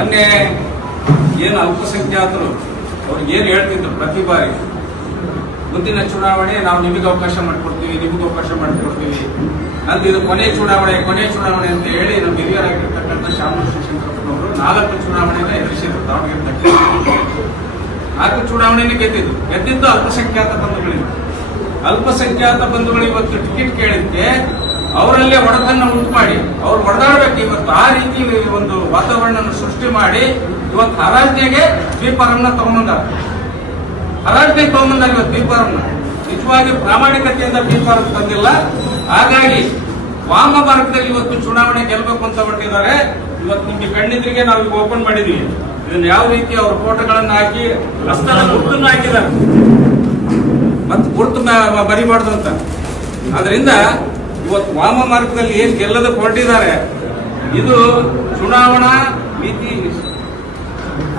ಮೊನ್ನೆ ಏನು ಅಲ್ಪಸಂಖ್ಯಾತರು ಅವ್ರಿಗೆ ಏನು ಹೇಳ್ತಿದ್ರು ಪ್ರತಿ ಬಾರಿ ಮುಂದಿನ ಚುನಾವಣೆ ನಾವು ನಿಮಗೆ ಅವಕಾಶ ಮಾಡಿಕೊಡ್ತೀವಿ, ನಿಮಗೆ ಅವಕಾಶ ಮಾಡಿಕೊಡ್ತೀವಿ ಅಂತ, ಇದು ಕೊನೆ ಚುನಾವಣೆ ಅಂತ ಹೇಳಿ ನಮ್ಮ ಹಿರಿಯರಾಗಿರ್ತಕ್ಕಂಥ ಶಾಮನೂರು ಶಿವಶಂಕರಪ್ಪನವರು 4 ಚುನಾವಣೆನ ಎದುರಿಸಿದ್ರು. ದಾವಣಗೆರೆ 4 ಚುನಾವಣೆನೇ ಗೆದ್ದಿದ್ದು ಅಲ್ಪಸಂಖ್ಯಾತ ಬಂಧುಗಳಿಂದ. ಅಲ್ಪಸಂಖ್ಯಾತ ಬಂಧುಗಳು ಇವತ್ತು ಟಿಕೆಟ್ ಕೇಳಿದ್ಕೆ ಅವರಲ್ಲೇ ಒಡತನ್ನ ಉಂಟು ಮಾಡಿ ಅವ್ರು ಹೊಡೆದಾಡಬೇಕು. ಇವತ್ತು ಆ ರೀತಿ ಒಂದು ವಾತಾವರಣ ಸೃಷ್ಟಿ ಮಾಡಿ ಇವತ್ತು ಹರಾಜ್ನೆಗೆ ಬಿಫಾರಂನ ತಗೊಂಬಂದಾರ. ಹರಾಜ್ನೆಗೆ ತಗೊಂಬಂದಾಗ ಇವತ್ತು ಬಿಫಾರಂನ ನಿಜವಾಗಿ ಪ್ರಾಮಾಣಿಕತೆಯಿಂದ ಬಿಫಾರಂ ತಂದಿಲ್ಲ. ಹಾಗಾಗಿ ವಾಮ ಮಾರ್ಗದಲ್ಲಿ ಇವತ್ತು ಚುನಾವಣೆ ಗೆಲ್ಲಬೇಕು ಅಂತ ಹೊರಟಿದ್ದಾರೆ. ಇವತ್ತು ನಿಮ್ಗೆ ಕಣ್ಣಿದ್ರಿಗೆ ನಾವು ಈಗ ಓಪನ್ ಮಾಡಿದೀವಿ. ಇದನ್ನ ಯಾವ ರೀತಿ ಅವ್ರ ಫೋಟೋಗಳನ್ನ ಹಾಕಿ ಹಸ್ತದ ಗುರುತನ್ನು ಹಾಕಿದ್ದಾರೆ, ಮತ್ತೆ ಗುರುತು ಬರಿಬಾರ್ದು ಅಂತ. ಅದರಿಂದ ಇವತ್ತು ವಾಮ ಮಾರ್ಗದಲ್ಲಿ ಏನ್ ಗೆಲ್ಲದಕ್ಕೆ ಹೊರಟಿದ್ದಾರೆ, ಇದು ಚುನಾವಣಾ ನೀತಿ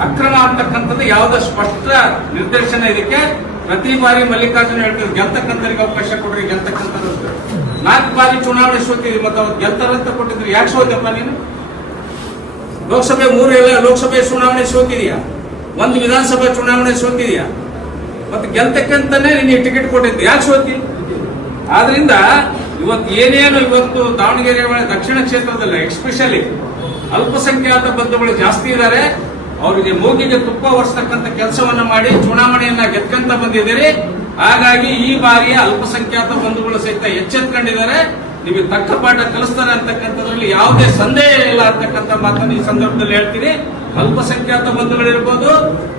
ಅಕ್ರಮ ಅಂತಕ್ಕಂಥದ್ದು ಯಾವುದೋ ಸ್ಪಷ್ಟ ನಿರ್ದೇಶನ. ಇದಕ್ಕೆ ಪ್ರತಿ ಬಾರಿ ಮಲ್ಲಿಕಾರ್ಜುನ ಹೇಳ್ತಿದ್ರು, ಗೆಲ್ತಕ್ಕಂಥವ್ರಿಗೆ ಅವಕಾಶ ಕೊಡ್ರಿ, ಗೆಲ್ತಕ್ಕಂಥವ್ರು 4 ಬಾರಿ ಚುನಾವಣೆ ಸೋತಿದ್ವಿ, ಮತ್ತೆ ಅವ್ರು ಗೆಲ್ತಾರಂತ ಕೊಟ್ಟಿದ್ರು. ಯಾಕೆ ಸೋತಪ್ಪ ನೀನು? ಲೋಕಸಭೆ 3 ಲೋಕಸಭೆ ಚುನಾವಣೆ ಸೋತಿದೆಯಾ, 1 ವಿಧಾನಸಭಾ ಚುನಾವಣೆ ಸೋತಿದೆಯಾ, ಮತ್ತೆ ಗೆಲ್ತಕ್ಕಂತಾನೆ ನೀನು ಟಿಕೆಟ್ ಕೊಟ್ಟಿದ್ದು, ಯಾಕೆ ಸೋತಿ? ಆದ್ರಿಂದ ಇವತ್ತು ಏನೇನು ಇವತ್ತು ದಾವಣಗೆರೆ ದಕ್ಷಿಣ ಕ್ಷೇತ್ರದಲ್ಲಿ ಎಕ್ಸ್ಪೆಷಲಿ ಅಲ್ಪಸಂಖ್ಯಾತ ಬಂಧುಗಳು ಜಾಸ್ತಿ ಇದ್ದಾರೆ. ಅವರಿಗೆ ಮೂಗಿಗೆ ತುಪ್ಪ ಒರೆಸ್ತಕ್ಕಂಥ ಕೆಲಸವನ್ನ ಮಾಡಿ ಚುನಾವಣೆಯನ್ನ ಗೆದ್ಕಂತ ಬಂದಿದ್ದೀರಿ. ಹಾಗಾಗಿ ಈ ಬಾರಿಯ ಅಲ್ಪಸಂಖ್ಯಾತ ಬಂಧುಗಳು ಸಹಿತ ಎಚ್ಚೆತ್ಕೊಂಡಿದ್ದಾರೆ. ನಿಮಗೆ ತಕ್ಕ ಪಾಠ ಕಲಿಸ್ತಾರೆ ಅಂತಕ್ಕಂಥದ್ರಲ್ಲಿ ಯಾವುದೇ ಸಂದೇಹ ಇಲ್ಲ ಅಂತಕ್ಕಂಥ ಮಾತನ್ನು ಈ ಸಂದರ್ಭದಲ್ಲಿ ಹೇಳ್ತೀನಿ. ಅಲ್ಪಸಂಖ್ಯಾತ ಬಂಧುಗಳಿರ್ಬೋದು,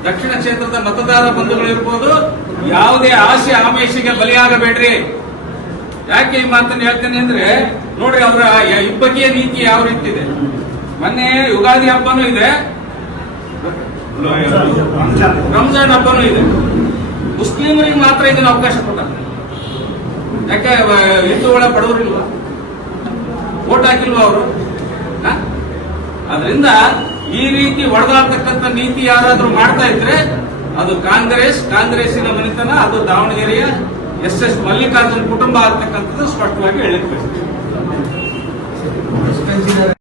ದಕ್ಷಿಣ ಕ್ಷೇತ್ರದ ಮತದಾರ ಬಂಧುಗಳಿರ್ಬೋದು, ಯಾವುದೇ ಆಸೆ ಆಮೇಶಿಗೆ ಬಲಿಯಾಗಬೇಡ್ರಿ. ಯಾಕೆ ಈ ಮಾತನ್ನು ಹೇಳ್ತೇನೆ ಅಂದ್ರೆ, ನೋಡ್ರಿ ಅವರ ಇಬ್ಬಗೆಯ ನೀತಿ ಯಾವ ರೀತಿ ಇದೆ. ಮೊನ್ನೆ ಯುಗಾದಿ ಹಬ್ಬನೂ ಇದೆ, ರಂಜಾನ್ ಹಬ್ಬನೂ ಇದೆ. ಮುಸ್ಲಿಮರಿಗೆ ಮಾತ್ರ ಇದನ್ನ ಅವಕಾಶ ಕೊಟ್ಟ. ಯಾಕೆ ಹಿಂದೂಗಳ ಬಡವರಿಲ್ವಾ? ವೋಟ್ ಹಾಕಿಲ್ವಾ ಅವರು? ಅದರಿಂದ ಈ ರೀತಿ ಹೊಡೆದಾಡ್ತಕ್ಕಂಥ ನೀತಿ ಯಾರಾದ್ರೂ ಮಾಡ್ತಾ ಇದ್ರೆ ಅದು ಕಾಂಗ್ರೆಸ್ಸಿನ ಮನೆತನ, ಅದು ದಾವಣಗೆರೆಯ ಎಸ್ ಮಲ್ಲಿಕಾರ್ಜುನ್ ಕುಟುಂಬ ಆಗ್ತಕ್ಕಂಥದ್ದು ಸ್ಪಷ್ಟವಾಗಿ ಹೇಳಿಕೆ